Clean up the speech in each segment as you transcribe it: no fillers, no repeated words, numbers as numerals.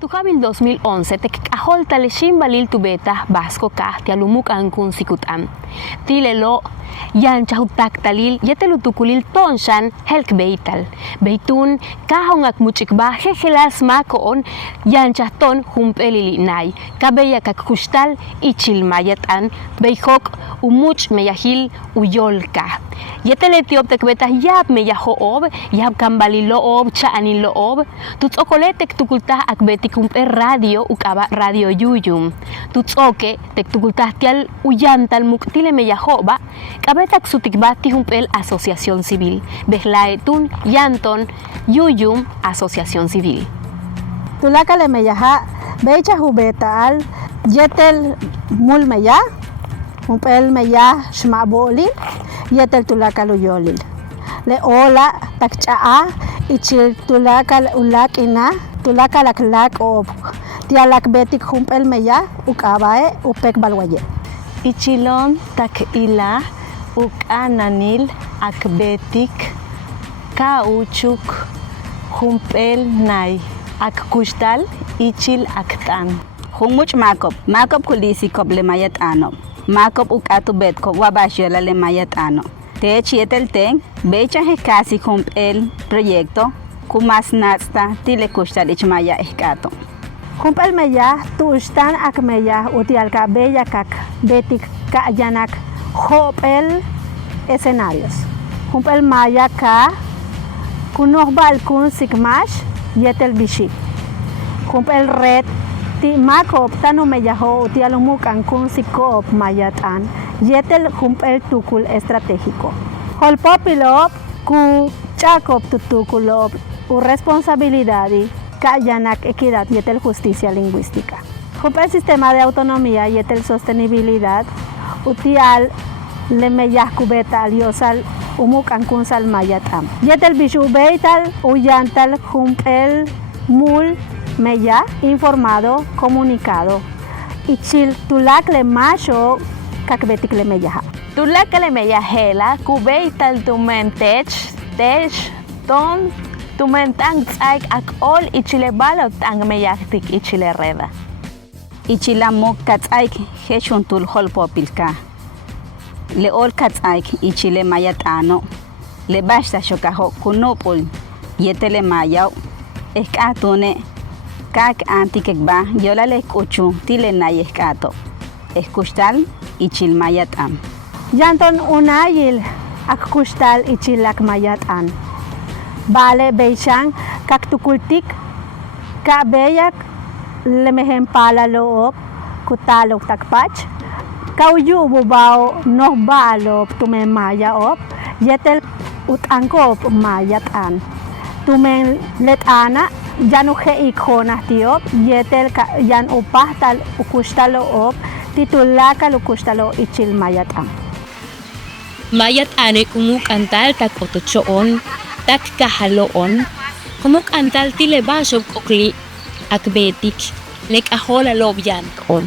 Tujabil 2011 tekahol taleshim balil tubeta Vasco ka tialumuk ankun sikutam. Tilelo yan chahutak talil yetelutukulil tonshan helk beital. Beitun kahong ak muchikba jejelas makoon yan chahton humpelili nay. Kabeya kak kustal ichil mayatan beihok umuch meyahil uyolka. Yeteletiop tekbeta yab meyahoob yab kambaliloob chaaniloob. Tutsokoletek tukultah akbeti kumpe radio ukaba radio yuyum. Tutsoke tek tukultah tial uyantal muktile meyahoba kabetak sutikbati humpel asociación civil. Behlaetun yanton yuyum asociación civil. Tulakale meyaha becha hubetal yetel mul meya humpel meya shmaboli yetel tulakal uyolil. Le ola takchaa ichil tulakal ulakina tulakal aklak ob tialak betik humpel meya ukabae upek balwaye. Ichilon tak ila ukananil akbetik kauchuk humpel nay akkustal ichil aktan. Humuch makop kulisi kop le mayat ano. Makop ukatu bet kop wabashela le mayat ano. Te chietel ten becha hekasi humpel proyecto kumas nasta tile kustal ichmaya eskato. Humpel meya tuustan ak meya utialka beya kak betik ka yanak hopel escenarios. Humpel maya ka kunohbal kun sikmash yetel bishi. Humpel red ti makop tano meya ho utialumukan kun sikop mayatan yetel humpel tukul estratégico. Holpopilop ku chakop tutukulop u responsabilidadi Kayanak equidad y etel justicia lingüística. Junto al sistema de autonomía y etel sostenibilidad, utial le meyah kubeta aliosal umuk ankunsal mayatam. Y etel bishu beital uyantal jumpel mul meya informado comunicado. Y chil tulak le macho kakbetik le meyaha. Tulak le meyahela kubeital tumentech tech ton tumentang tsaik ak ol ichile balot ang meyaktik ichile reda. Ichila mok katsaik hechuntul holpopilka. Le ol katsaik ichile mayatano. Le basta shokaho kunopol yetele mayaw. Eskatune kak antikekba yola le kuchu tile nay eskato. Eskustal ichil mayatam. Yanton unayil ak kustal ichilak mayatan. Bale beishang kaktukultik ka beyak lemehen pala loob kutalok takpach kauyu bubao noh balop tumen maya op yetel utangkop mayatan tumen letana yanu he ikona tiop yetel yan upahtal ukustalo op titulaka lukustalo ichil mayatan Mayat ane kumuk antal tak otochoon tak kahaloon, kumuk antal tile bashob kokli akbetik lek ahola lobyan on.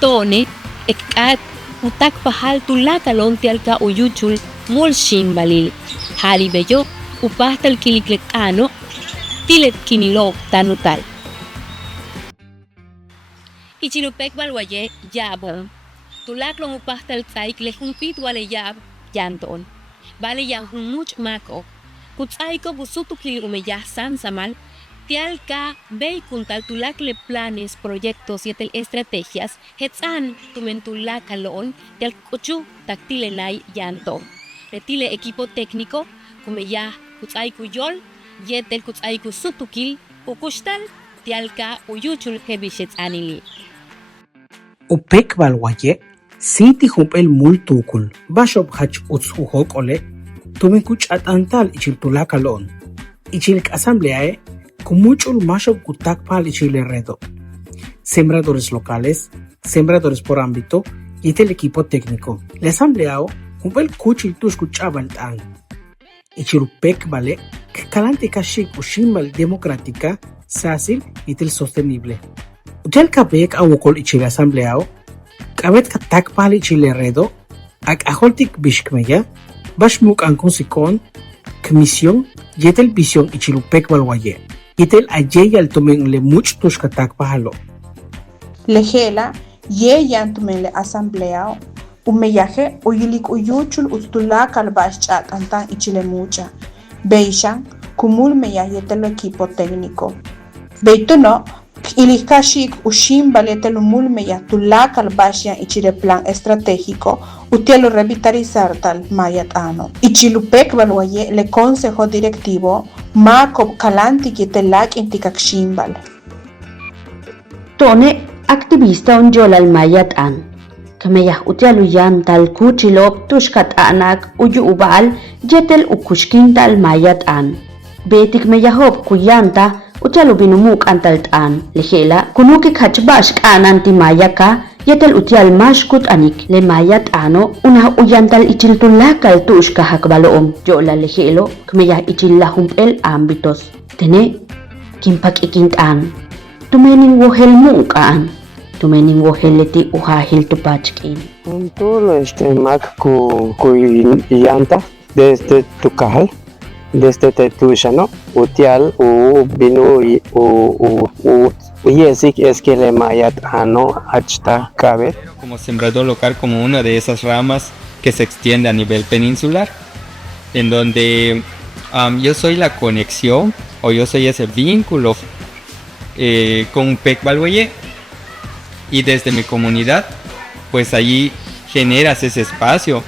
Tone ekat utak pahal tulakalon tialka uyuchul mulshin balil. Hali beyo upahtal kiliklek ano tilet kinilog tanutal. Ichilupek balwaye yabo. Tulaklong upahtal tsaik lehumpit wale yab yanton. Vale yang much mako. Kutsaiko busutukli umeyah san samal. Tialka bei kuntal tulakle planes, proyectos y estrategias. Hetsan tumentulaka loon. Tial kuchu taktile nay yanton. Retile equipo técnico. Kumeyah kutsaiko yol. Yetel kutsaiko sutukil. Ukustal. Tialka uyuchul hebishet anili. Upek balwaye. Sinti humpel multukul, bashop hach utsuhokole, tumen kuch atantal ichil tulakalon, ichil asambleae, con muchul mashop kutakpal ichil redo. Sembradores locales, sembradores por ámbito y el equipo técnico. La asamblea humpel kuchil tuskuchabal tan. Ichil pek vale, que calante kashik ushimbal democrática, sácil y tel sostenible. Utel kabek awokol ichil asamblea Kabet katak pali chile redo, ak aholtik bishkmeya, bashmuk ankun sikon, comisión, yetel visión ichilupek balwaye. Itel ayeyal tumen le much tushkatak pahalo. Lejela, yeyan tumen le asamblea, umeyaje, uyilik uyuchul ustulakal bashchat antan ichile mucha. Beishan, kumul meyayetelo equipo técnico. Beitono, ilikashik ushim baletelo mul meyatulakal bashian ichile plan estratégico, utielo revitalizar tal mayat ano. Ichilupek balwaye le consejo directivo, Makob kalanti yetelak intikakshimbal. Tone aktivista unjolal mayat an. Kameyah utialuyan tal kuchilop tushkat anak uyu ubal yetel ukushkin tal mayat an. Betik meyahop kuyanta utialu binumuk antal an. Lehela kunuki kachbash kanan ti mayaka yetel utial mashkut anik le mayat ano una uyantal ichiltulakal tushka hakbaloom. Yola lehelo kameyah ichillahum el ámbitos. Tene kimpak ikintan. Tumening wohel mukaan. Tumening woheleti uhahil tupachkin. Todo mac yanta desde tu cajal, desde tu shano, utial u binu u yesik es que le mayat ano hasta cabe. Como sembrador local, como una de esas ramas que se extiende a nivel peninsular, en donde yo soy la conexión o yo soy ese vínculo con Upec Balhueye, y desde mi comunidad pues allí generas ese espacio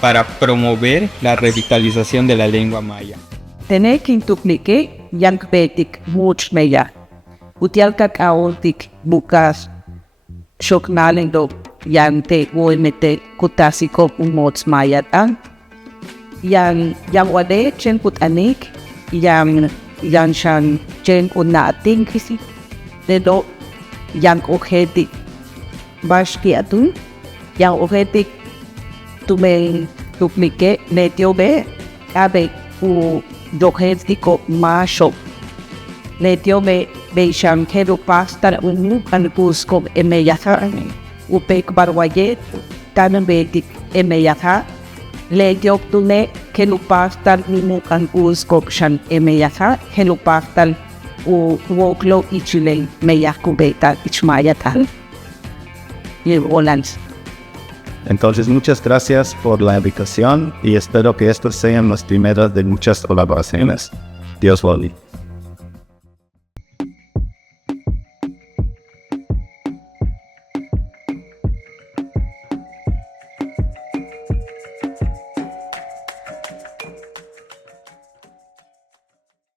para promover la revitalización de la lengua maya. Tene kintuknike yank betik much meya. Utial kakaontik bukas shoknalendo yante woimete kutasiko umots mayatan. Yang wade chen kutanik yang shan chen unating kisi. Dedo yang ojetik bashki atun yang ojetik tumen tuknike netiobe abe u dojetiko masho netiobe beisham kedo pastar unu anbusko emeyatha Upec Balhueye tanan betik emeyatha letiop tune kelu pastar unu anbusko shan emeyatha kelu pastar u woklo ichile meyakubeta ichmayatal y Hollands. Entonces, muchas gracias por la invitación y espero que estos sean las primeras de muchas colaboraciones. Dios bendiga.